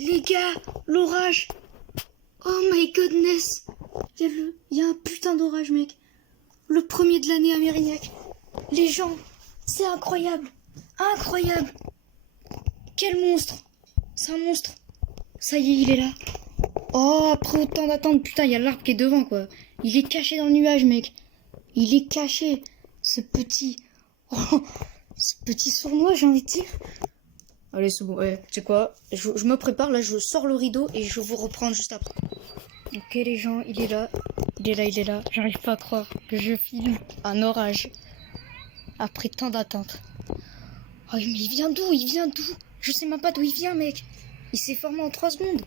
Les gars, l'orage. Oh my goodness. Il y a un putain d'orage, mec. Le premier de l'année à Mérignac. Les gens, c'est incroyable. Incroyable. Quel monstre. C'est un monstre. Ça y est, il est là. Oh, après autant d'attente, putain, il y a l'arbre qui est devant, quoi. Il est caché dans le nuage, mec. Il est caché. Ce petit... Oh, ce petit sournois, j'ai envie de dire. Allez, c'est bon. Ouais, tu sais quoi, je me prépare, là, je sors le rideau et je vous reprends juste après. Ok, les gens, il est là. Il est là, il est là. J'arrive pas à croire que je filme un orage. Après tant d'attente. Oh, mais il vient d'où? Il vient d'où? Je sais même pas d'où il vient, mec. Il s'est formé en 3 secondes.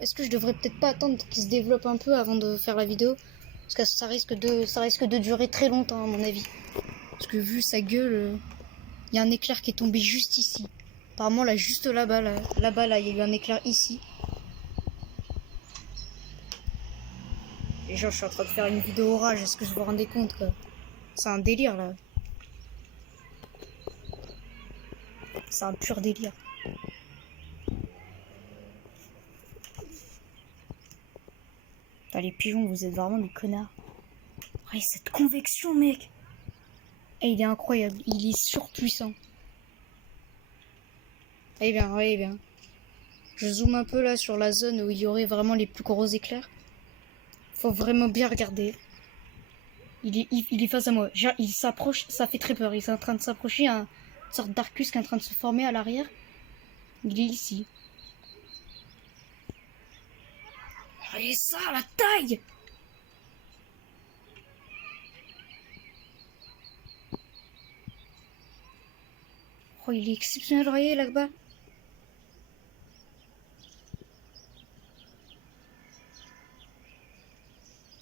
Est-ce que je devrais peut-être pas attendre qu'il se développe un peu avant de faire la vidéo? Parce que ça risque de durer très longtemps, à mon avis. Parce que vu sa gueule, il y a un éclair qui est tombé juste ici. Apparemment, là, juste là-bas, là, il y a eu un éclair ici. Les gens, je suis en train de faire une vidéo orage. Est-ce que je vous rendez compte, quoi? C'est un délire, là. C'est un pur délire. Putain, les pigeons, vous êtes vraiment des connards. Ouais, cette convection, mec. Et il est incroyable. Il est surpuissant. Allez bien, allez bien. Je zoome un peu là sur la zone où il y aurait vraiment les plus gros éclairs. Faut vraiment bien regarder. Il est face à moi. Il s'approche, ça fait très peur. Il est en train de s'approcher à une sorte d'Arcus qui est en train de se former à l'arrière. Il est ici. Regardez ça, la taille! Oh, il est exceptionnel, regardez là-bas.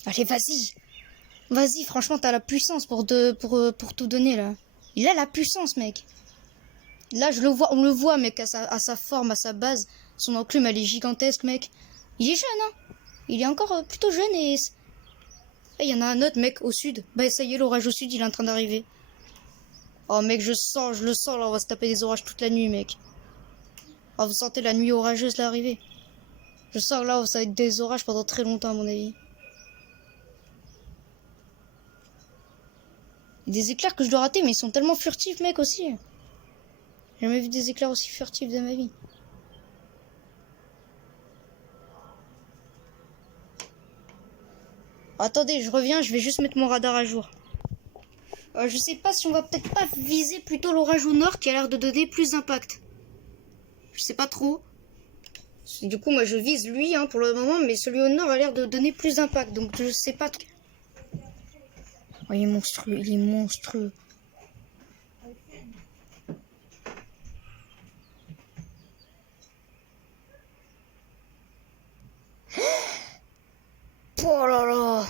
Allez, vas-y. Vas-y, franchement, t'as la puissance pour tout donner, là. Il a la puissance, mec. Là, on le voit, mec, à sa forme, à sa base. Son enclume, elle est gigantesque, mec. Il est jeune, hein. Il est encore plutôt jeune et... il y en a un autre, mec, au sud. Bah, ça y est, l'orage au sud, il est en train d'arriver. Oh, mec, je le sens, là, on va se taper des orages toute la nuit, mec. Oh, vous sentez la nuit orageuse, là, arriver? Je sens, là, ça va être des orages pendant très longtemps, à mon avis. Des éclairs que je dois rater, mais ils sont tellement furtifs, mec, aussi. J'ai jamais vu des éclairs aussi furtifs de ma vie. Attendez, je reviens, je vais juste mettre mon radar à jour. Je sais pas si on va peut-être pas viser plutôt l'orage au nord qui a l'air de donner plus d'impact. Je sais pas trop. Du coup, moi je vise lui hein, pour le moment, mais celui au nord a l'air de donner plus d'impact. Donc je sais pas. Oh, il est monstrueux, il est monstrueux. Oh là là!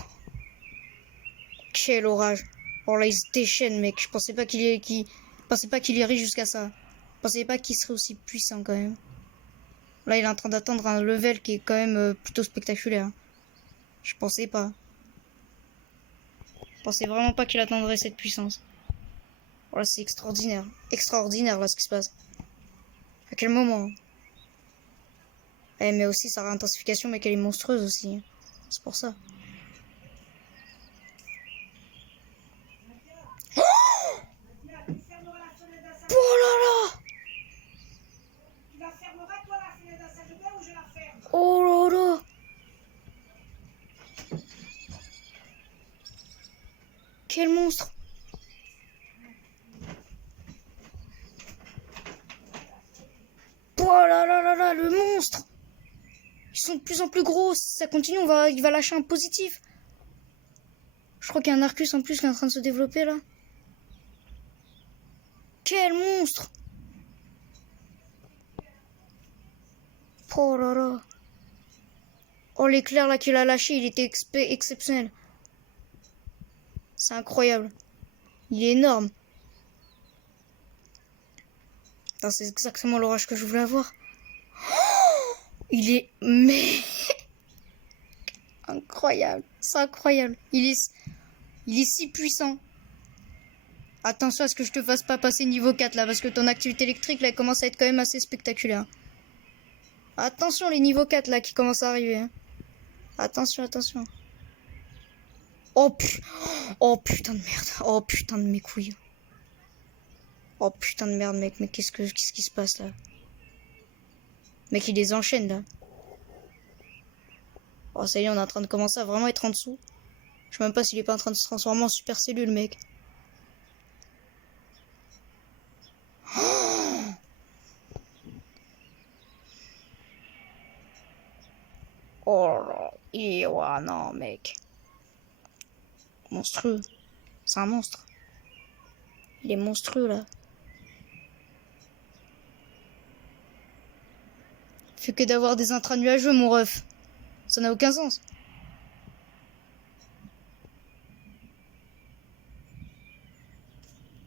Quel orage! Oh là, il se déchaîne, mec. Je pensais pas qu'il irait jusqu'à ça. Je pensais pas qu'il serait aussi puissant quand même. Là, il est en train d'atteindre un level qui est quand même plutôt spectaculaire. Je pensais pas. Je pensais vraiment pas qu'il atteindrait cette puissance. Voilà, c'est extraordinaire. Extraordinaire, là, ce qui se passe. À quel moment? Mais aussi, sa réintensification, mec, elle est monstrueuse aussi. C'est pour ça. Oh là là! Oh là là! Quel monstre! Oh là là là là, le monstre! Ils sont de plus en plus gros. Si ça continue, il va lâcher un positif. Je crois qu'il y a un Arcus en plus qui est en train de se développer là. Quel monstre! Oh là là! Oh, l'éclair là qu'il a lâché, il était exceptionnel. C'est incroyable. Il est énorme. C'est exactement l'orage que je voulais avoir. Oh, il est... Mais... incroyable. C'est incroyable. Il est si puissant. Attention à ce que je te fasse pas passer niveau 4 là, parce que ton activité électrique là elle commence à être quand même assez spectaculaire. Attention les niveaux 4 là qui commencent à arriver. Hein. Attention, attention. Oh, oh putain de merde. Oh putain de mes couilles. Oh putain de merde mec, mais qu'est-ce qui se passe là? Mec il les enchaîne là. Oh ça y est, on est en train de commencer à vraiment être en dessous. Je sais même pas s'il est pas en train de se transformer en super cellule mec. Oh là, non mec. Monstrueux. C'est un monstre. Il est monstrueux là. Fait que d'avoir des intrants nuageux mon ref. Ça n'a aucun sens.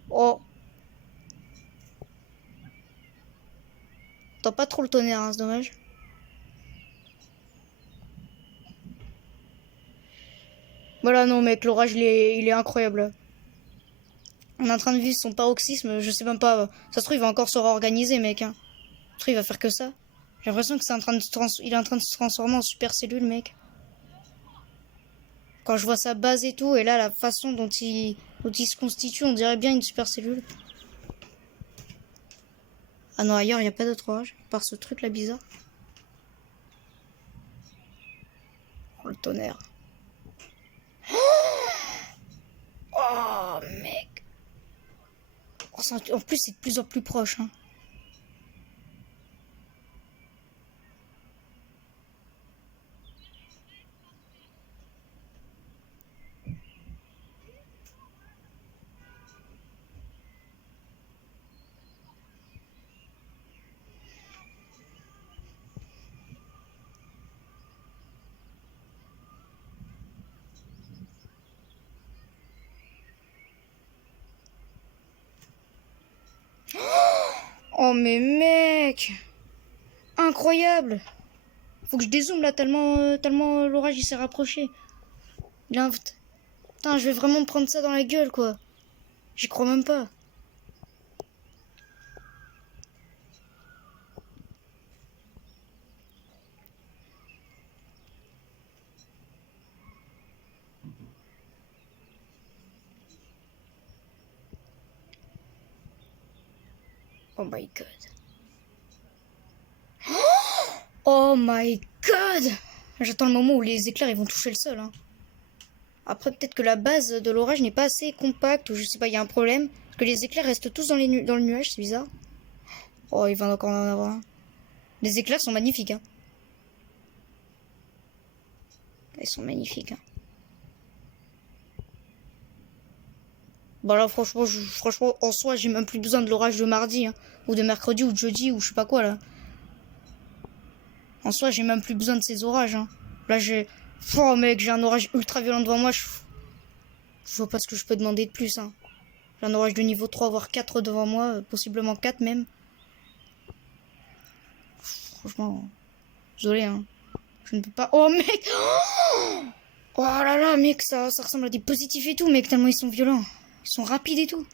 Oh. T'as pas trop le tonnerre, hein, c'est dommage. Voilà, non, mec, l'orage, il est incroyable. On est en train de vivre son paroxysme, je sais même pas. Ça se trouve, il va encore se réorganiser, mec. Hein. Ça se trouve, il va faire que ça. J'ai l'impression que c'est en train de il est en train de se transformer en super cellule, mec. Quand je vois sa base et tout, et là, la façon dont il se constitue, on dirait bien une super cellule. Ah non, ailleurs, il n'y a pas d'autre orage, par ce truc-là bizarre. Oh, le tonnerre. Oh, mec. Oh, en plus, c'est de plus en plus proche. Hein. Oh, mais mec. Incroyable. Faut que je dézoome là, tellement l'orage il s'est rapproché. Putain, je vais vraiment me prendre ça dans la gueule, quoi. J'y crois même pas. Oh my god. Oh my god. J'attends le moment où les éclairs ils vont toucher le sol. Hein. Après, peut-être que la base de l'orage n'est pas assez compacte, ou je sais pas, il y a un problème. Parce que les éclairs restent tous dans le nuage, c'est bizarre. Oh, il va encore en avoir un. Les éclairs sont magnifiques. Hein. Ils sont magnifiques. Hein. Bah là, franchement, en soi, j'ai même plus besoin de l'orage de mardi, hein, ou de mercredi, ou de jeudi, ou je sais pas quoi, là. En soi, j'ai même plus besoin de ces orages, hein. Là, oh, mec, j'ai un orage ultra violent devant moi, je vois pas ce que je peux demander de plus, hein. J'ai un orage de niveau 3, voire 4 devant moi, possiblement 4 même. Franchement, désolé, hein. Je ne peux pas... Oh, mec. Oh là là, mec, ça ressemble à des positifs et tout, mec, tellement ils sont violents. Ils sont rapides et tout.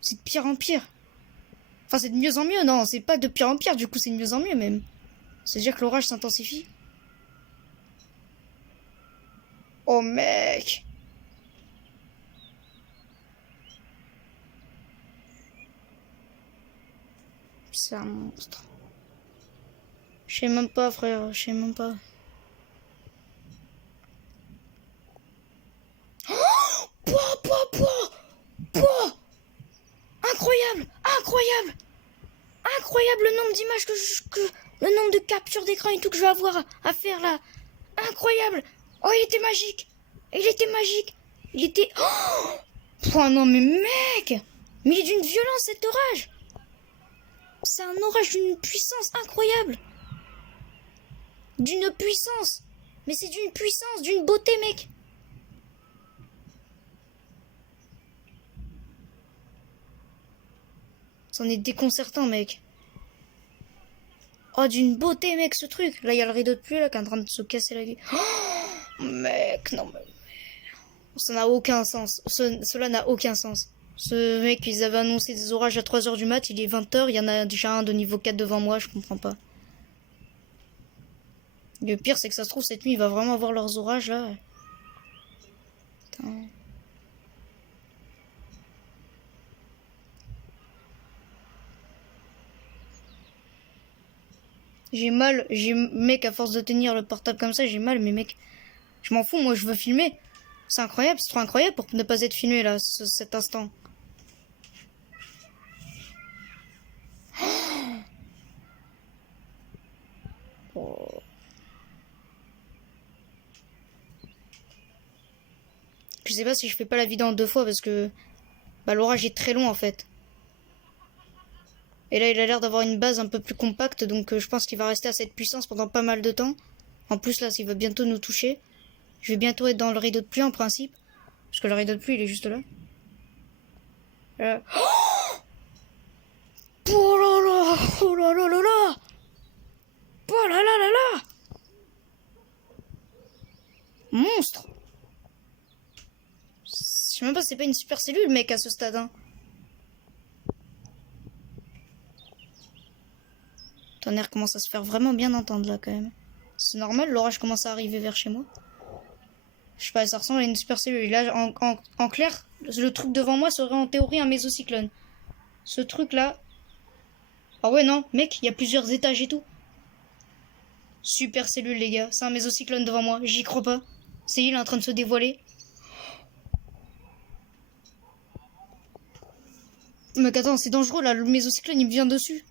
C'est de pire en pire. Enfin, c'est de mieux en mieux, non, c'est pas de pire en pire, du coup, c'est de mieux en mieux, même. C'est-à-dire que l'orage s'intensifie. Oh, mec. C'est un monstre. Je sais même pas, frère, je sais même pas. Oh, pouah. Incroyable, incroyable. Incroyable le nombre d'images le nombre de captures d'écran et tout que je vais avoir à faire là. Incroyable. Oh, il était magique. Il était magique. Il était... Oh non, mais mec. Mais il est d'une violence cet orage. C'est un orage d'une puissance incroyable. D'une puissance. Mais c'est d'une puissance, d'une beauté, mec. C'en est déconcertant, mec. Oh, d'une beauté, mec, ce truc. Là, il y a le rideau de pluie, là, qui est en train de se casser la gueule. Oh, mec, non, mais... Ça n'a aucun sens. Cela n'a aucun sens. Ce mec, ils avaient annoncé des orages à 3h du mat, il est 20h, il y en a déjà un de niveau 4 devant moi, je comprends pas. Le pire, c'est que ça se trouve, cette nuit, il va vraiment avoir leurs orages, là. Putain. J'ai mal, mec, à force de tenir le portable comme ça, j'ai mal, mais mec, je m'en fous, moi, je veux filmer. C'est incroyable, c'est trop incroyable pour ne pas être filmé, là, cet instant. Oh. Je sais pas si je fais pas la vidéo en 2 fois parce que bah, l'orage est très long en fait. Et là il a l'air d'avoir une base un peu plus compacte donc je pense qu'il va rester à cette puissance pendant pas mal de temps. En plus là il va bientôt nous toucher. Je vais bientôt être dans le rideau de pluie en principe. Parce que le rideau de pluie il est juste là. Oh là là. Oh là là là là. Oh là là là là. Monstre. Je sais même pas si c'est pas une super cellule mec à ce stade hein. Tonnerre commence à se faire vraiment bien entendre là quand même. C'est normal, l'orage commence à arriver vers chez moi. Je sais pas, ça ressemble à une super cellule. Et là, en clair, le truc devant moi serait en théorie un mésocyclone. Ce truc là. Ah ouais, non, mec, il y a plusieurs étages et tout. Super cellule, les gars. C'est un mésocyclone devant moi. J'y crois pas. C'est il est en train de se dévoiler. Mec, attends, c'est dangereux là. Le mésocyclone il me vient dessus.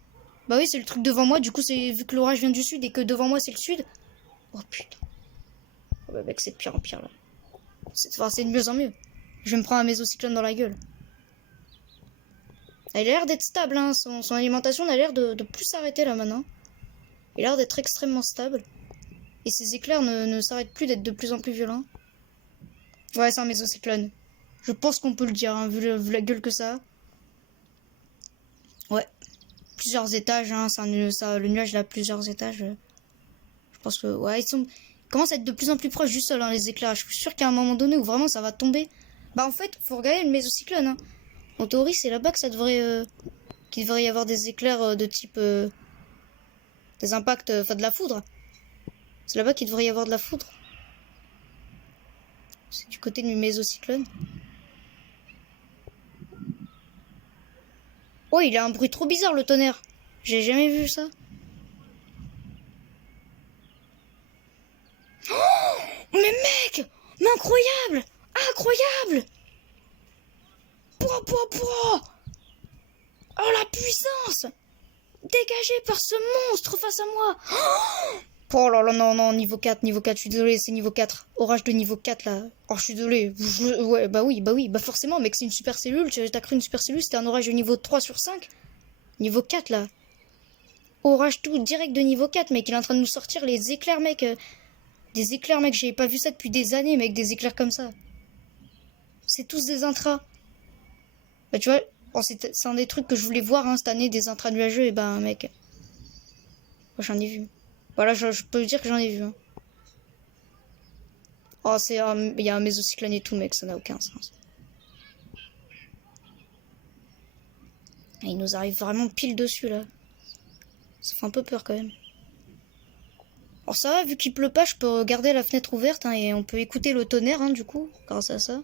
Bah oui, c'est le truc devant moi. Du coup, c'est vu que l'orage vient du sud et que devant moi c'est le sud. Oh putain. Oh bah mec, c'est de pire en pire là. C'est de mieux en mieux. Je vais me prendre un mésocyclone dans la gueule. Il a l'air d'être stable, hein. Son alimentation a l'air de plus s'arrêter là maintenant. Il a l'air d'être extrêmement stable. Et ses éclairs ne s'arrêtent plus d'être de plus en plus violents. Ouais, c'est un mésocyclone. Je pense qu'on peut le dire, hein, vu la gueule que ça a. Ouais. Plusieurs étages, hein. Le nuage il a plusieurs étages. Je pense que, ouais, ils commencent à être de plus en plus proches du sol, hein, les éclairs. Je suis sûr qu'à un moment donné où vraiment ça va tomber. Bah en fait, faut regarder le mésocyclone, hein. En théorie, c'est là-bas que ça devrait... qu'il devrait y avoir des éclairs de type... des impacts, enfin de la foudre. C'est là-bas qu'il devrait y avoir de la foudre. C'est du côté du mésocyclone. Oh, il a un bruit trop bizarre, le tonnerre. J'ai jamais vu ça. Oh, mais mec! Mais incroyable! Incroyable! Pouah! Oh, la puissance! Dégagé par ce monstre face à moi! Oh là là, non, niveau 4, je suis désolé, c'est niveau 4. Orage de niveau 4 là. Oh, je suis désolé. Ouais, bah oui, bah forcément, mec, c'est une super cellule. T'as cru une super cellule, c'était un orage de niveau 3 sur 5. Niveau 4 là. Orage tout direct de niveau 4, mec. Il est en train de nous sortir les éclairs, mec. Des éclairs, mec, j'avais pas vu ça depuis des années, mec, des éclairs comme ça. C'est tous des intras. Bah, tu vois, oh, c'est un des trucs que je voulais voir hein, cette année, des intras nuageux, et ben, mec. Oh, j'en ai vu. Voilà, je peux dire que j'en ai vu. Hein. Oh, il y a un mésocyclone et tout, mec, ça n'a aucun sens. Et il nous arrive vraiment pile dessus, là. Ça fait un peu peur, quand même. Alors ça va, vu qu'il pleut pas, je peux garder la fenêtre ouverte, hein, et on peut écouter le tonnerre, hein, du coup, grâce à ça.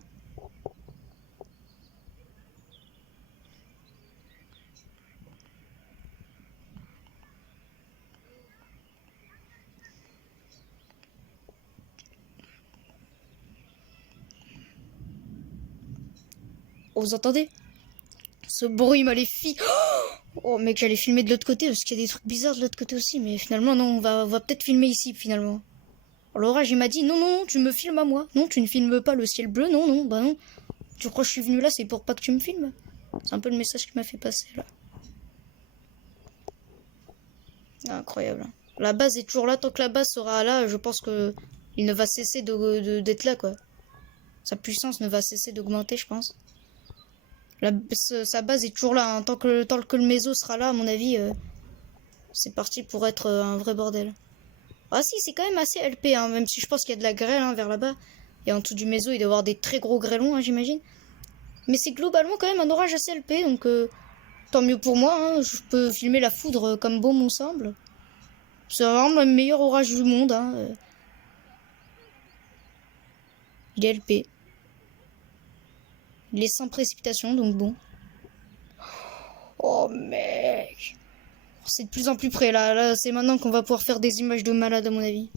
Oh, vous entendez? Ce bruit maléfique. Oh mec, j'allais filmer de l'autre côté parce qu'il y a des trucs bizarres de l'autre côté aussi, mais finalement non, on va peut-être filmer ici finalement. Alors, l'orage il m'a dit non, tu me filmes à moi. Non, tu ne filmes pas le ciel bleu, non, bah non. Tu crois que je suis venu là, c'est pour pas que tu me filmes? C'est un peu le message qu'il m'a fait passer là. Ah, incroyable. La base est toujours là, tant que la base sera là, je pense que il ne va cesser d'être là quoi. Sa puissance ne va cesser d'augmenter, je pense. Sa base est toujours là, hein. Tant que le méso sera là, à mon avis, c'est parti pour être un vrai bordel. Ah si, c'est quand même assez LP, hein, même si je pense qu'il y a de la grêle hein, vers là-bas. Et en dessous du méso, il doit y avoir des très gros grêlons, hein, j'imagine. Mais c'est globalement quand même un orage assez épais, donc tant mieux pour moi, hein. Je peux filmer la foudre comme bon me semble. C'est vraiment le meilleur orage du monde, hein. Il est LP. Il est sans précipitation, donc bon. Oh mec, c'est de plus en plus près là. Là, c'est maintenant qu'on va pouvoir faire des images de malade à mon avis.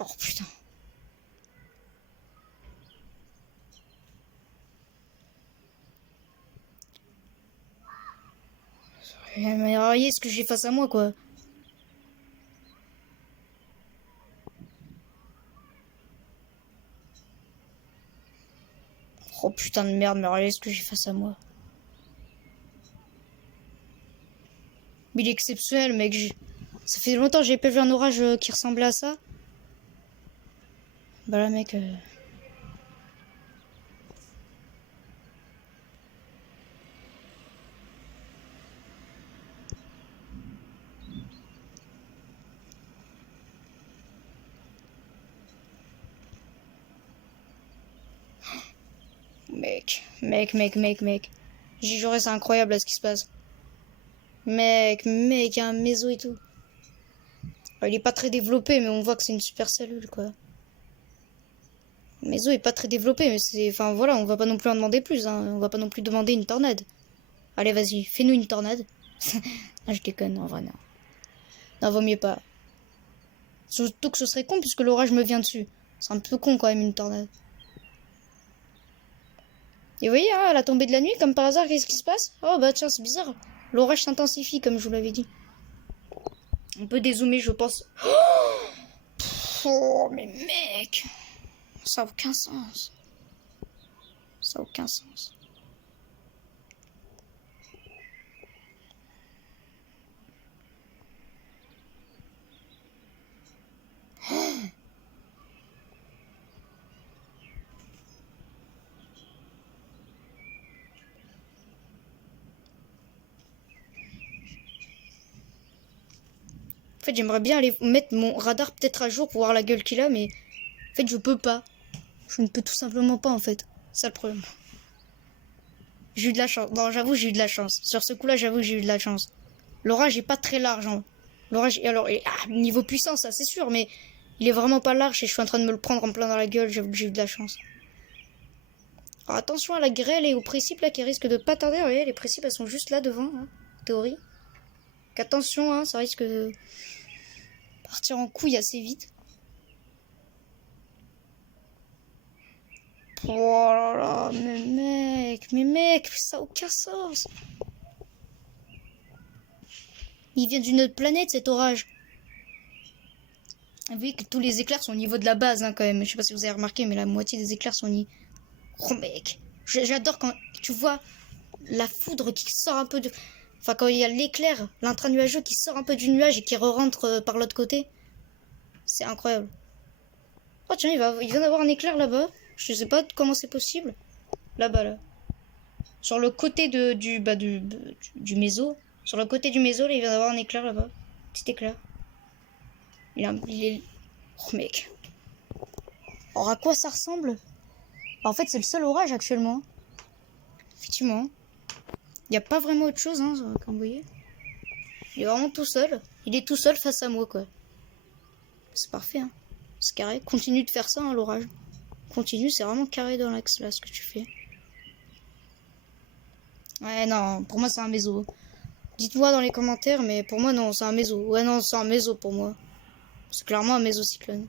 Oh putain. Mais regardez ce que j'ai face à moi quoi. Oh putain de merde, mais regardez ce que j'ai face à moi. Mais il est exceptionnel mec. Ça fait longtemps que j'ai pas vu un orage qui ressemblait à ça. Bah là mec... Mec. J'ai juré, c'est incroyable là ce qui se passe. Mec, il y a un méso et tout. Il est pas très développé, mais on voit que c'est une super cellule quoi. Le méso est pas très développé, mais c'est. Enfin voilà, on va pas non plus en demander plus, hein. On va pas non plus demander une tornade. Allez, vas-y, fais-nous une tornade. Ah, je déconne, en vrai, non. Non, vaut mieux pas. Surtout que ce serait con puisque l'orage me vient dessus. C'est un peu con quand même une tornade. Et vous voyez, hein, à la tombée de la nuit, comme par hasard, qu'est-ce qui se passe? Oh bah tiens, c'est bizarre. L'orage s'intensifie, comme je vous l'avais dit. On peut dézoomer, je pense. Oh, mais mec! Ça n'a aucun sens. Ça n'a aucun sens. En fait, j'aimerais bien aller mettre mon radar peut-être à jour pour voir la gueule qu'il a, mais en fait, je peux pas. Je ne peux tout simplement pas, en fait. C'est ça le problème. J'ai eu de la chance. Non, j'avoue, j'ai eu de la chance. Sur ce coup-là, j'avoue, j'ai eu de la chance. L'orage est pas très large, hein. L'orage, alors, niveau puissance, ça c'est sûr, mais il est vraiment pas large et je suis en train de me le prendre en plein dans la gueule. J'avoue que j'ai eu de la chance. Alors, attention à la grêle et aux précipes là qui risquent de pas tarder. Vous voyez, les précipes, elles sont juste là devant, hein, en théorie. Donc, attention, hein, ça risque de partir en couille assez vite. Oh là là, mais mec, ça n'a aucun sens. Il vient d'une autre planète cet orage. Vous voyez que tous les éclairs sont au niveau de la base, hein, quand même. Je sais pas si vous avez remarqué, mais la moitié des éclairs sont au niveau. Oh mec, j'adore quand tu vois la foudre qui sort un peu de. Enfin, quand il y a l'éclair, l'intranuageux qui sort un peu du nuage et qui re-rentre par l'autre côté. C'est incroyable. Oh tiens, il vient d'avoir un éclair là-bas. Je sais pas comment c'est possible. Là-bas, là. Sur le côté du méso. Sur le côté du méso, là, il vient d'avoir un éclair là-bas. Petit éclair. Il est... Oh mec. Alors à quoi ça ressemble? En fait, c'est le seul orage actuellement. Effectivement. Il n'y a pas vraiment autre chose, hein, comme vous voyez. Il est vraiment tout seul. Il est tout seul face à moi, quoi. C'est parfait, hein. C'est carré. Continue de faire ça, hein, l'orage. Continue, c'est vraiment carré dans l'axe, là, ce que tu fais. Ouais, non, pour moi, c'est un méso. Dites-moi dans les commentaires, mais pour moi, non, c'est un méso. Ouais, non, c'est un méso pour moi. C'est clairement un mésocyclone.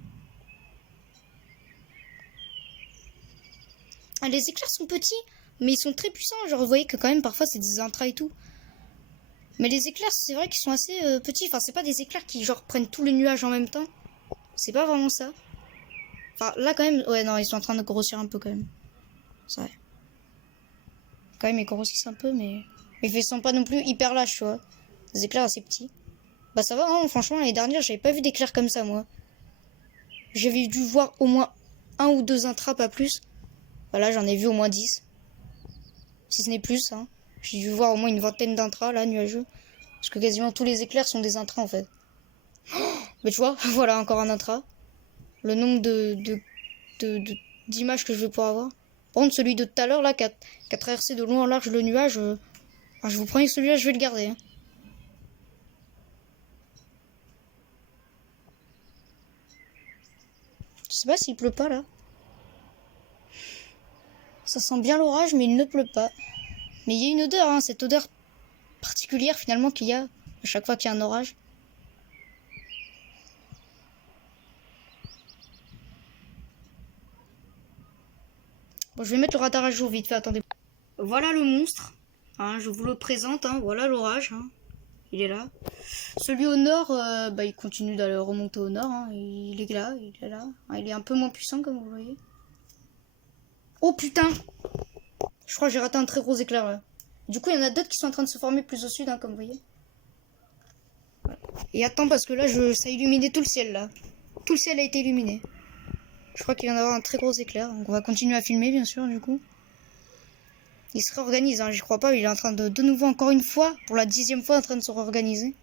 Ah, les éclairs sont petits, mais ils sont très puissants. Genre, vous voyez que quand même, parfois, c'est des intras et tout. Mais les éclairs, c'est vrai qu'ils sont assez petits. Enfin, c'est pas des éclairs qui, genre, prennent tous les nuages en même temps. C'est pas vraiment ça. Enfin, là, quand même... Ouais, non, ils sont en train de grossir un peu, quand même. C'est vrai. Quand même, ils grossissent un peu, mais ils sont pas non plus hyper lâches, tu vois. Des éclairs assez petits. Bah, ça va, hein. Franchement, l'année dernière, j'avais pas vu d'éclairs comme ça, moi. J'avais dû voir au moins un ou deux intras, pas plus. Voilà, j'en ai vu au moins 10. si ce n'est plus. Hein. J'ai dû voir au moins une vingtaine d'intras là, nuageux. Parce que quasiment tous les éclairs sont des intras en fait. Mais tu vois, voilà encore un intra. Le nombre d'images que je vais pouvoir avoir. Par contre, celui de tout à l'heure là, qui a traversé de long en large le nuage, je vous promets que celui-là, je vais le garder. Hein. Je sais pas s'il pleut pas là. Ça sent bien l'orage, mais il ne pleut pas. Mais il y a une odeur, hein, cette odeur particulière finalement qu'il y a à chaque fois qu'il y a un orage. Bon, je vais mettre le radar à jour vite fait, attendez. Voilà le monstre. Hein, je vous le présente, hein, voilà l'orage. Hein. Il est là. Celui au nord, il continue d'aller remonter au nord. Hein, il est là, il est là. Hein, il est un peu moins puissant comme vous voyez. Oh putain! Je crois que j'ai raté un très gros éclair là. Du coup, il y en a d'autres qui sont en train de se former plus au sud, hein, comme vous voyez. Voilà. Et attends, parce que là, ça a illuminé tout le ciel là. Tout le ciel a été illuminé. Je crois qu'il vient d'avoir un très gros éclair. Donc on va continuer à filmer, bien sûr, du coup. Il se réorganise, hein, j'y crois pas. Il est en train de nouveau, encore une fois, pour la 10e fois, en train de se réorganiser.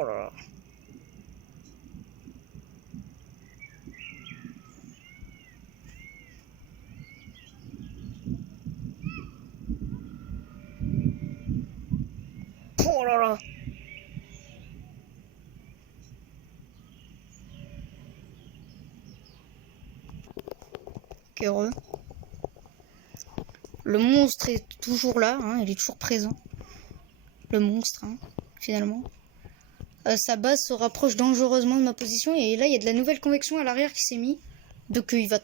Oh là là. Oh là là. Ok, heureux. Le monstre est toujours là, hein, il est toujours présent. Le monstre, hein, finalement. Sa base se rapproche dangereusement de ma position et là il y a de la nouvelle convection à l'arrière qui s'est mis. Donc il va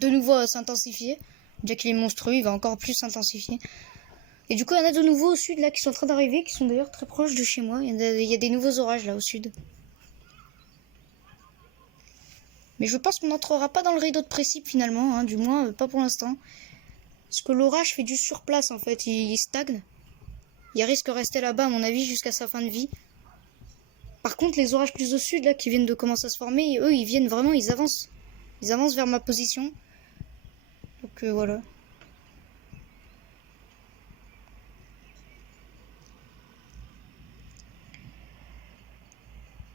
de nouveau s'intensifier. Déjà qu'il est monstrueux, il va encore plus s'intensifier. Et du coup il y en a de nouveaux au sud là qui sont en train d'arriver, qui sont d'ailleurs très proches de chez moi. Il y a des nouveaux orages là au sud. Mais je pense qu'on n'entrera pas dans le rideau de précipice finalement, hein, du moins pas pour l'instant. Parce que l'orage fait du surplace en fait, il stagne. Il risque de rester là-bas à mon avis jusqu'à sa fin de vie. Par contre, les orages plus au sud, là, qui viennent de commencer à se former, eux, ils viennent vraiment, ils avancent. Ils avancent vers ma position. Donc, voilà.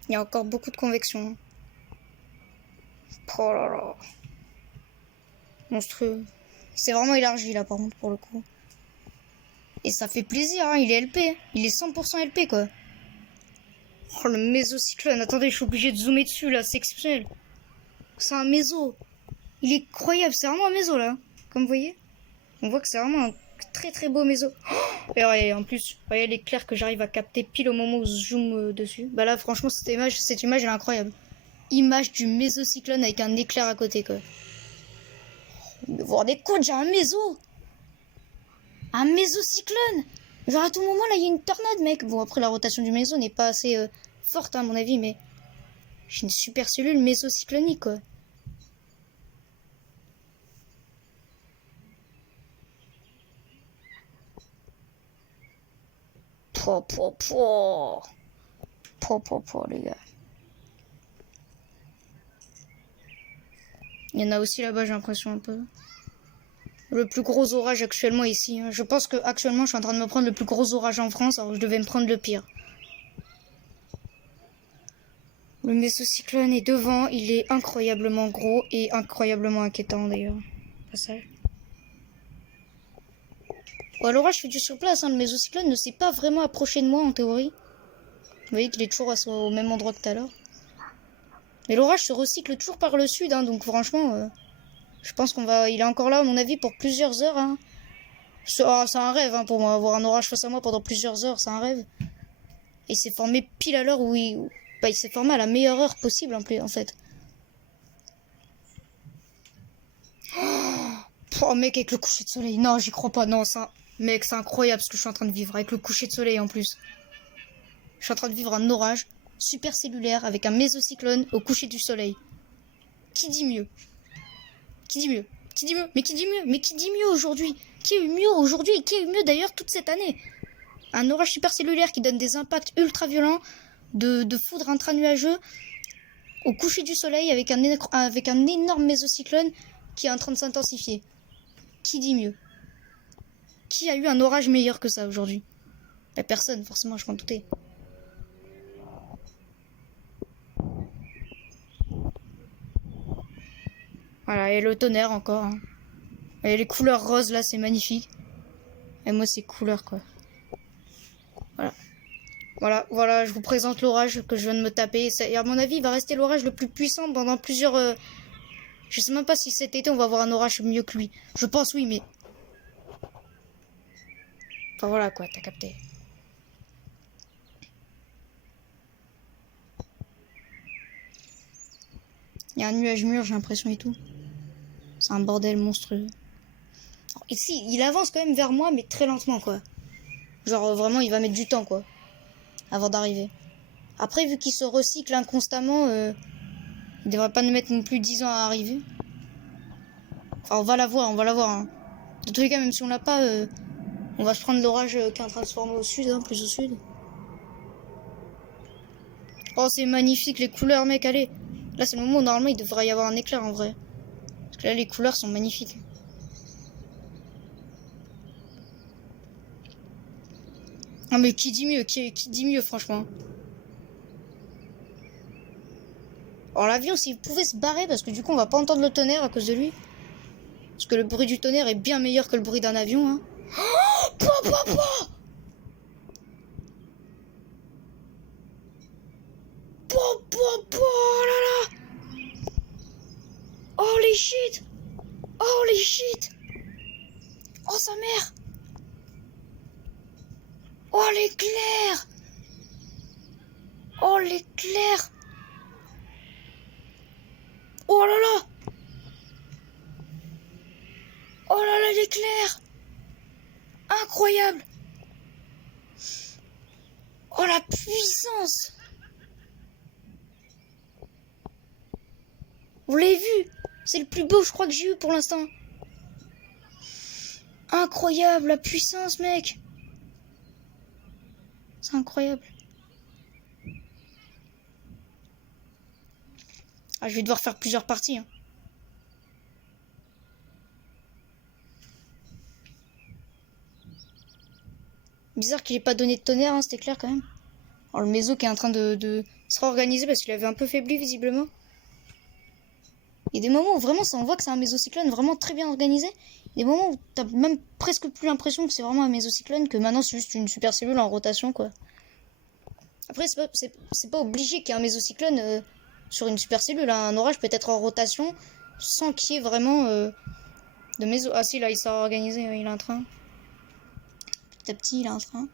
Il y a encore beaucoup de convection. Oh là là. Monstrueux. C'est vraiment élargi, là, par contre, pour le coup. Et ça fait plaisir, hein, il est LP. Il est 100% LP, quoi. Oh, le mésocyclone. Attendez, je suis obligé de zoomer dessus, là, c'est exceptionnel. C'est un méso. Il est incroyable, c'est vraiment un méso, là. Comme vous voyez. On voit que c'est vraiment un très très beau méso. Oh, et regardez, en plus, regardez l'éclair que j'arrive à capter pile au moment où je zoome dessus. Bah là, franchement, cette image elle est incroyable. Image du mésocyclone avec un éclair à côté, quoi. Mais vous vous rendez compte, j'ai un méso. Un mésocyclone. Genre à tout moment, là, il y a une tornade, mec. Bon, après, la rotation du méso n'est pas assez forte, hein, à mon avis, mais j'ai une super cellule mésocyclonique, quoi. Les gars. Il y en a aussi là-bas, j'ai l'impression un peu. Le plus gros orage actuellement ici. Hein. Je pense que actuellement je suis en train de me prendre le plus gros orage en France, alors je devais me prendre le pire. Le mésocyclone est devant, il est incroyablement gros et incroyablement inquiétant d'ailleurs. Passage. Bon, l'orage fait du surplace, hein. Le mésocyclone ne s'est pas vraiment approché de moi en théorie. Vous voyez qu'il est toujours au même endroit que tout à l'heure. Mais l'orage se recycle toujours par le sud, hein, donc franchement, je pense il est encore là à mon avis pour plusieurs heures. Hein. C'est un rêve hein, pour moi, avoir un orage face à moi pendant plusieurs heures, c'est un rêve. Et il s'est formé pile à l'heure où il s'est formé à la meilleure heure possible en fait. Oh mec, avec le coucher de soleil, non j'y crois pas, non ça, mec c'est incroyable ce que je suis en train de vivre avec le coucher de soleil en plus. Je suis en train de vivre un orage super cellulaire avec un mésocyclone au coucher du soleil. Qui dit mieux? Qui dit mieux? Qui dit mieux? Mais qui dit mieux? Mais qui dit mieux aujourd'hui? Qui a eu mieux aujourd'hui et qui a eu mieux d'ailleurs toute cette année? Un orage supercellulaire qui donne des impacts ultra violents, de foudre intranuageux au coucher du soleil avec un énorme mésocyclone qui est en train de s'intensifier. Qui dit mieux? Qui a eu un orage meilleur que ça aujourd'hui? Bah, personne, forcément, je m'en doutais. Voilà, et le tonnerre encore. Hein. Et les couleurs roses là, c'est magnifique. Et moi, c'est couleur quoi. Voilà, je vous présente l'orage que je viens de me taper. Et à mon avis, il va rester l'orage le plus puissant pendant plusieurs... Je sais même pas si cet été, on va avoir un orage mieux que lui. Je pense oui, mais... Enfin voilà quoi, t'as capté. Il y a un nuage mûr, j'ai l'impression et tout. C'est un bordel monstrueux. Ici, il avance quand même vers moi, mais très lentement quoi. Genre vraiment, il va mettre du temps quoi. Avant d'arriver. Après, vu qu'il se recycle inconstamment, il devrait pas nous mettre non plus 10 ans à arriver. Enfin, on va la voir. Hein. De tous les cas, même si on l'a pas, on va se prendre l'orage qui est en train de se former au sud, hein, plus au sud. Oh, c'est magnifique les couleurs, mec, allez. Là, c'est le moment où normalement il devrait y avoir un éclair en vrai. Parce que là, les couleurs sont magnifiques. Ah, mais qui dit mieux, qui dit mieux, franchement. Alors, l'avion, s'il pouvait se barrer, parce que du coup, on va pas entendre le tonnerre à cause de lui. Parce que le bruit du tonnerre est bien meilleur que le bruit d'un avion, hein. Oh, pouah. Oh là là. Holy shit. Oh sa mère. Oh l'éclair. Oh l'éclair. Oh là là. Oh là là l'éclair. Incroyable. Oh la puissance. Vous l'avez vu? C'est le plus beau je crois que j'ai eu pour l'instant. Incroyable la puissance mec. C'est incroyable. Ah, je vais devoir faire plusieurs parties. Hein. Bizarre qu'il ait pas donné de tonnerre, hein, c'était clair quand même. Alors le méso qui est en train de se réorganiser parce qu'il avait un peu faibli visiblement. Il y a des moments où vraiment ça on voit que c'est un mésocyclone vraiment très bien organisé. Il y a des moments où t'as même presque plus l'impression que c'est vraiment un mésocyclone, que maintenant c'est juste une supercellule en rotation quoi. Après c'est pas obligé qu'il y ait un mésocyclone sur une supercellule. Hein. Un orage peut être en rotation sans qu'il y ait vraiment de méso... Ah si là il s'est organisé, il est en train. Petit à petit il est en train.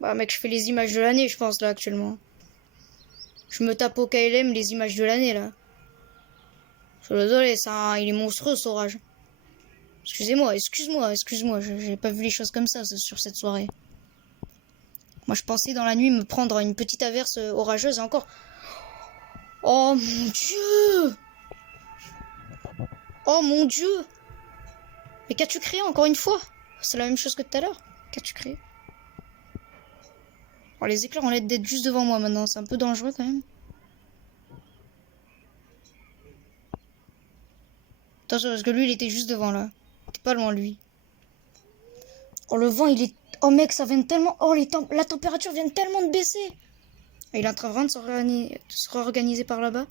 Bah mec je fais les images de l'année je pense là actuellement. Je me tape au KLM les images de l'année là. Je suis désolé, il est monstrueux ce orage. Excuse-moi, j'ai pas vu les choses comme ça sur cette soirée. Moi je pensais dans la nuit me prendre une petite averse orageuse et encore. Oh mon dieu! Oh mon dieu! Mais qu'as-tu créé encore une fois? C'est la même chose que tout à l'heure. Qu'as-tu créé? Oh, les éclairs ont l'air d'être juste devant moi maintenant, c'est un peu dangereux quand même. Attention parce que lui il était juste devant là. T'es pas loin lui. Oh le vent il est... Oh mec ça vient tellement... Oh la température vient tellement de baisser. Et il est en train de se réorganiser par là-bas.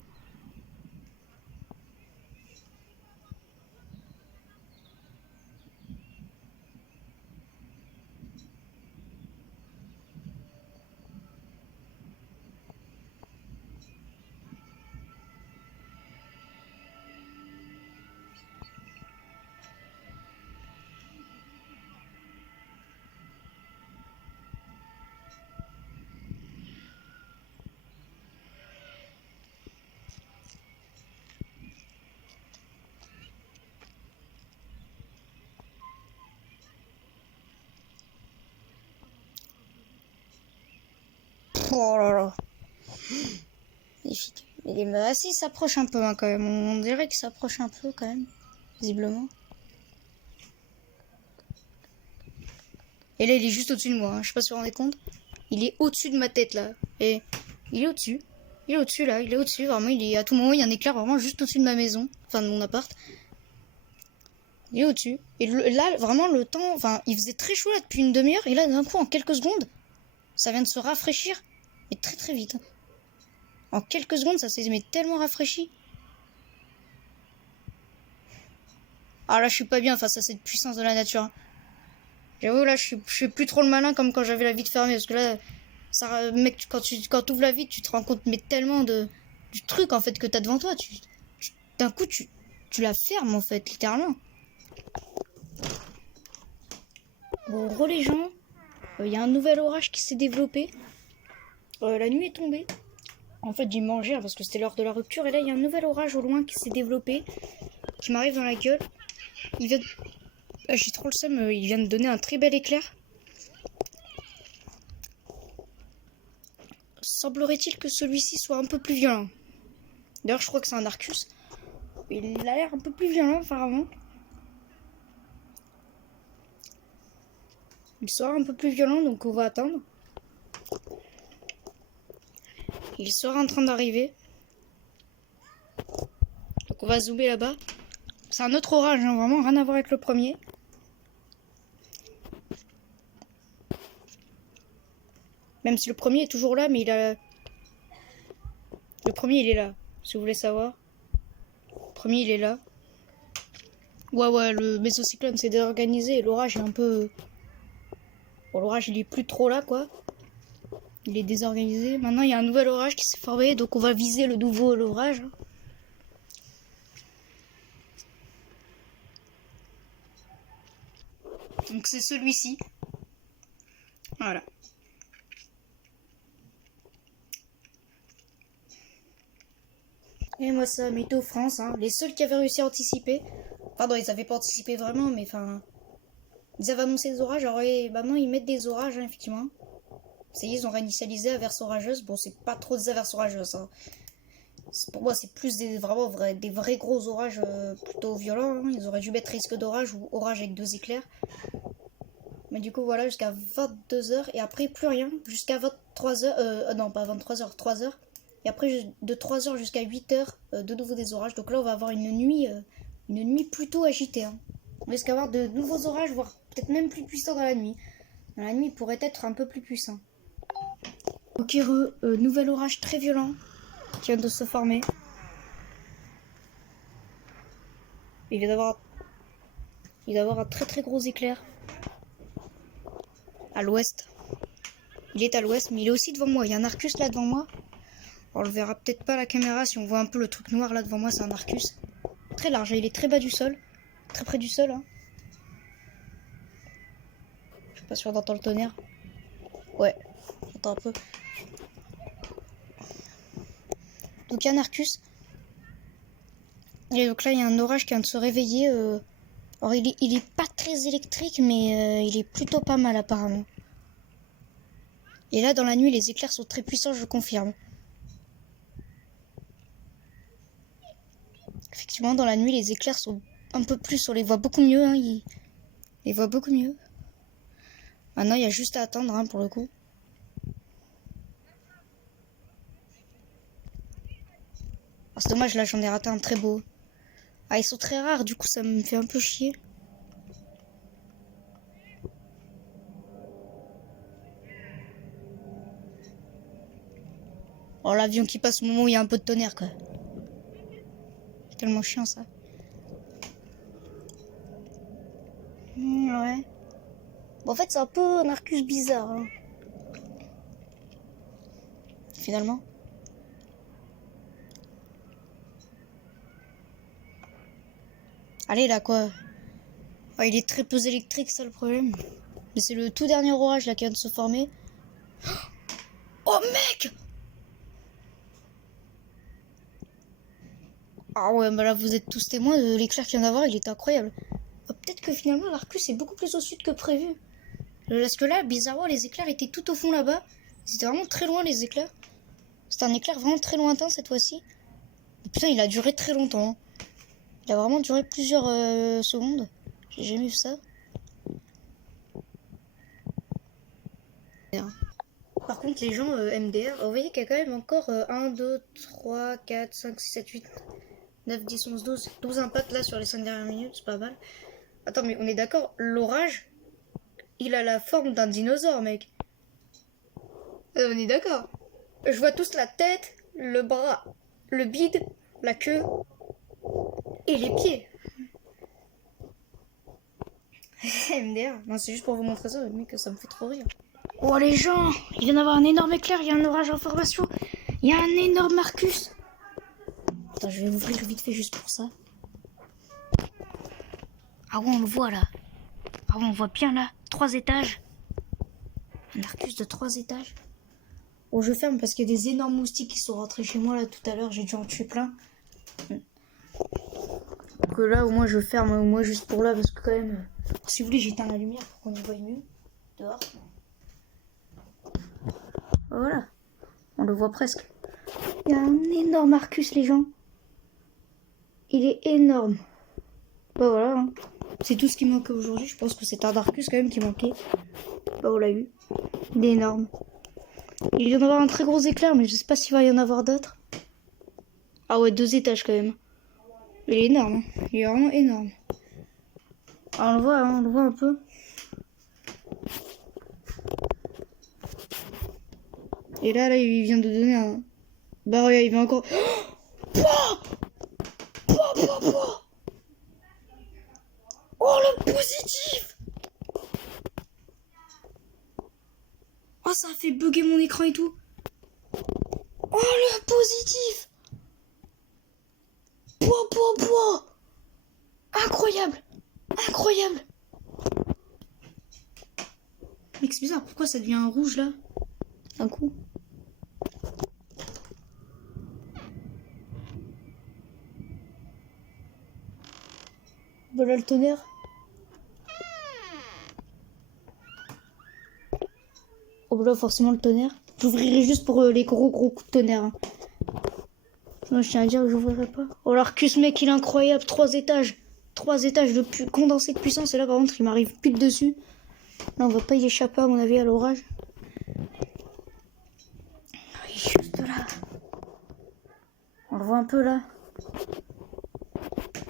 Oh là là. Magnifique. Ah si, il s'approche un peu hein, quand même. On dirait qu'il s'approche un peu quand même, visiblement. Et là, il est juste au-dessus de moi. Hein. Je sais pas si vous vous rendez compte. Il est au-dessus de ma tête là. Et il est au-dessus. Il est au-dessus là. Il est au-dessus. Vraiment, il est à tout moment. Il y a un éclair vraiment juste au-dessus de ma maison. Enfin, de mon appart. Il est au-dessus. Et là, vraiment, le temps. Enfin, il faisait très chaud là depuis une demi-heure. Et là, d'un coup, en quelques secondes, ça vient de se rafraîchir. Et très très vite. En quelques secondes, ça s'est tellement rafraîchi. Ah là, je suis pas bien face à cette puissance de la nature. Hein. J'avoue, là, je suis plus trop le malin comme quand j'avais la vitre fermée. Parce que là, ça, mec, quand tu ouvres la vitre, tu te rends compte mais tellement du truc en fait que t'as devant toi. D'un coup, tu la fermes en fait, littéralement. Bon, gros les gens, il y a un nouvel orage qui s'est développé. La nuit est tombée. En fait, j'ai mangé hein, parce que c'était l'heure de la rupture. Et là, il y a un nouvel orage au loin qui s'est développé. Qui m'arrive dans la gueule. Il vient... j'ai trop le seum, il vient de donner un très bel éclair. Semblerait-il que celui-ci soit un peu plus violent. D'ailleurs, je crois que c'est un Arcus. Il a l'air un peu plus violent, apparemment. Il sera un peu plus violent, donc on va attendre. Il sera en train d'arriver. Donc on va zoomer là-bas. C'est un autre orage, hein, vraiment rien à voir avec le premier. Même si le premier est toujours là, mais il a... Le premier, il est là, si vous voulez savoir. Le premier, il est là. Ouais, le mésocyclone s'est désorganisé et l'orage est un peu... Bon, l'orage, il est plus trop là, quoi. Il est désorganisé. Maintenant, il y a un nouvel orage qui s'est formé, donc on va viser le nouveau orage. Donc c'est celui-ci. Voilà. Et moi, ça, Météo France, hein. Les seuls qui avaient réussi à anticiper. Pardon, ils n'avaient pas anticipé vraiment, mais enfin... Ils avaient annoncé des orages, alors maintenant ils mettent des orages, hein, effectivement. Ça y est, ils ont réinitialisé averses orageuses. Bon, c'est pas trop des averses orageuses, hein. Pour moi, c'est plus des vrais gros orages plutôt violents. Hein. Ils auraient dû mettre risque d'orage ou orage avec 2 éclairs. Mais du coup, voilà, jusqu'à 22h. Et après, plus rien. Jusqu'à 23h. Non, pas 23h, 3h. Et après, de 3h jusqu'à 8h, de nouveau des orages. Donc là, on va avoir une nuit plutôt agitée. Hein. On risque d'avoir de nouveaux orages, voire peut-être même plus puissants dans la nuit. Dans la nuit, il pourrait être un peu plus puissant. Ok, nouvel orage très violent qui vient de se former. Il vient d'avoir un très très gros éclair. À l'ouest. Il est à l'ouest, mais il est aussi devant moi. Il y a un Arcus là devant moi. On le verra peut-être pas à la caméra si on voit un peu le truc noir là devant moi. C'est un Arcus. Très large, il est très bas du sol. Très près du sol. Hein. Je suis pas sûr d'entendre le tonnerre. Ouais, j'entends un peu. Donc il y a un Arcus. Et donc là, il y a un orage qui vient de se réveiller. Alors il est pas très électrique, mais il est plutôt pas mal apparemment. Et là, dans la nuit, les éclairs sont très puissants, je confirme. Effectivement, dans la nuit, les éclairs sont un peu plus... On les voit beaucoup mieux. Hein, on les voit beaucoup mieux. Maintenant, il y a juste à attendre hein, pour le coup. Oh, c'est dommage, là, j'en ai raté un très beau. Ah, ils sont très rares, du coup, ça me fait un peu chier. Oh, l'avion qui passe au moment où il y a un peu de tonnerre, quoi. C'est tellement chiant, ça. Ouais. Bon, en fait, c'est un peu un Arcus bizarre. Hein. Finalement. Allez, là, quoi. Oh, il est très peu électrique, ça, le problème. Mais c'est le tout dernier orage, là, qui vient de se former. Oh, mec! Ah ouais, bah là, vous êtes tous témoins de l'éclair qu'il vient d'avoir, il est incroyable. Oh, peut-être que finalement, l'Arcus est beaucoup plus au sud que prévu. Parce que là, bizarrement, les éclairs étaient tout au fond là-bas. C'était vraiment très loin, les éclairs. C'était un éclair vraiment très lointain, cette fois-ci. Putain, il a duré très longtemps. Hein. Il a vraiment duré plusieurs secondes. J'ai jamais vu ça. Par contre, les gens MDR, vous voyez qu'il y a quand même encore 1, 2, 3, 4, 5, 6, 7, 8, 9, 10, 11, 12. 12 impacts là sur les 5 dernières minutes, c'est pas mal. Attends, mais on est d'accord, l'orage, il a la forme d'un dinosaure, mec. On est d'accord. Je vois tous la tête, le bras, le bide, la queue et les pieds. MDR, non, c'est juste pour vous montrer ça, mais que ça me fait trop rire. Oh les gens, il vient d'avoir un énorme éclair, il y a un orage en formation. Il y a un énorme Marcus. Attends, je vais ouvrir vite fait juste pour ça. Ah ouais, on le voit là. Ah ouais, on voit bien là. 3 étages. Un Marcus de 3 étages. Bon, je ferme parce qu'il y a des énormes moustiques qui sont rentrés chez moi là tout à l'heure. J'ai dû en tuer plein. Donc là, au moins, je ferme. Au moins, juste pour là parce que quand même... Si vous voulez, j'éteins la lumière pour qu'on y voie mieux. Dehors. Voilà. On le voit presque. Il y a un énorme Marcus, les gens. Il est énorme. Bah voilà. Hein. C'est tout ce qui manquait aujourd'hui. Je pense que c'est un Arcus quand même qui manquait. Bah on l'a eu. Il est énorme. Il vient d'avoir un très gros éclair, mais je sais pas s'il va y en avoir d'autres. Ah ouais, 2 étages quand même. Il est énorme. Hein. Il est vraiment énorme. Ah, on le voit un peu. Et là, il vient de donner un... Bah ouais, il va encore... Pouah pouah, pouah, pouah. Oh, le positif. Oh, ça a fait bugger mon écran et tout. Oh, le positif. Pouah, pouah, pouah. Incroyable. Incroyable. Mec, c'est bizarre, pourquoi ça devient un rouge là? Un coup. Voilà le tonnerre. Oh bah là forcément le tonnerre. J'ouvrirai juste pour les gros coups de tonnerre. Hein. Non, je tiens à dire que j'ouvrirai pas. Oh l'Arcus mec il est incroyable. 3 étages. 3 étages de condensé de puissance. Et là par contre il m'arrive plus de dessus. Là on va pas y échapper à mon avis à l'orage. Il est juste là. On le voit un peu là.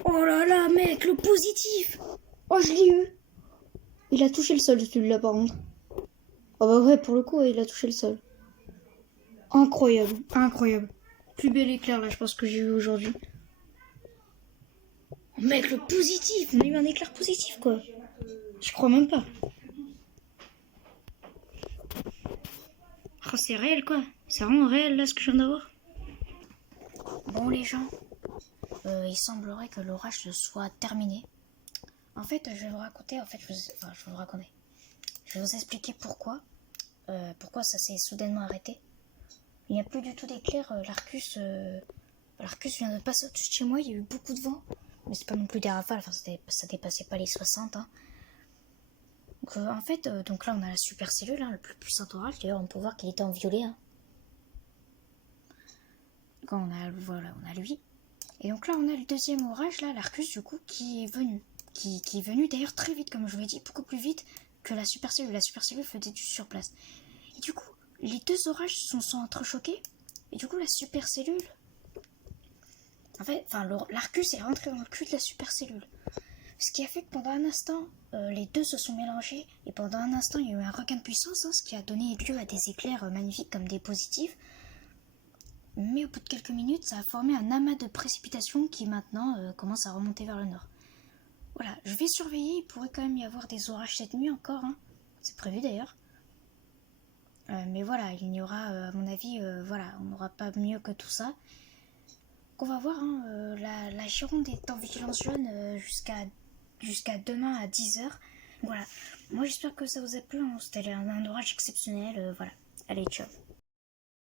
Oh là là mec le positif. Oh je l'ai eu. Il a touché le sol celui-là par contre. Oh bah ouais pour le coup ouais, il a touché le sol. Incroyable. Incroyable. Plus bel éclair là je pense que j'ai eu aujourd'hui. Oh, mec le positif. On a eu un éclair positif quoi. Je crois même pas. Oh, c'est réel quoi. C'est vraiment réel là ce que je viens d'avoir. Bon les gens. Il semblerait que l'orage soit terminé. En fait je vais vous raconter. Je vais vous expliquer pourquoi. Pourquoi ça s'est soudainement arrêté. Il n'y a plus du tout d'éclair. L'Arcus vient de passer au-dessus de chez moi. Il y a eu beaucoup de vent. Mais c'est pas non plus des rafales. Enfin, ça dépassait pas les 60. Hein. Donc, en fait, donc là, on a la super cellule, hein, le plus puissant orage. D'ailleurs, on peut voir qu'il était en violet. Hein. Donc, on a lui. Et donc là, on a le deuxième orage, là, l'Arcus, du coup, qui est venu. Qui est venu d'ailleurs très vite, comme je vous l'ai dit, beaucoup plus vite que la super cellule. La super cellule faisait du surplace. Et du coup, les deux orages sont entrechoqués. Et du coup, la super cellule... En fait, l'Arcus est rentré dans le cul de la super cellule. Ce qui a fait que pendant un instant, les deux se sont mélangés. Et pendant un instant, il y a eu un regain de puissance, hein, ce qui a donné lieu à des éclairs magnifiques comme des positifs. Mais au bout de quelques minutes, ça a formé un amas de précipitations qui maintenant commence à remonter vers le nord. Voilà, je vais surveiller. Il pourrait quand même y avoir des orages cette nuit encore. Hein. C'est prévu d'ailleurs. Mais voilà, il n'y aura, à mon avis, on n'aura pas mieux que tout ça. Donc on va voir, hein, la Gironde est en vigilance jaune jusqu'à demain à 10h. Voilà, moi j'espère que ça vous a plu, hein. C'était un orage exceptionnel, voilà. Allez, ciao.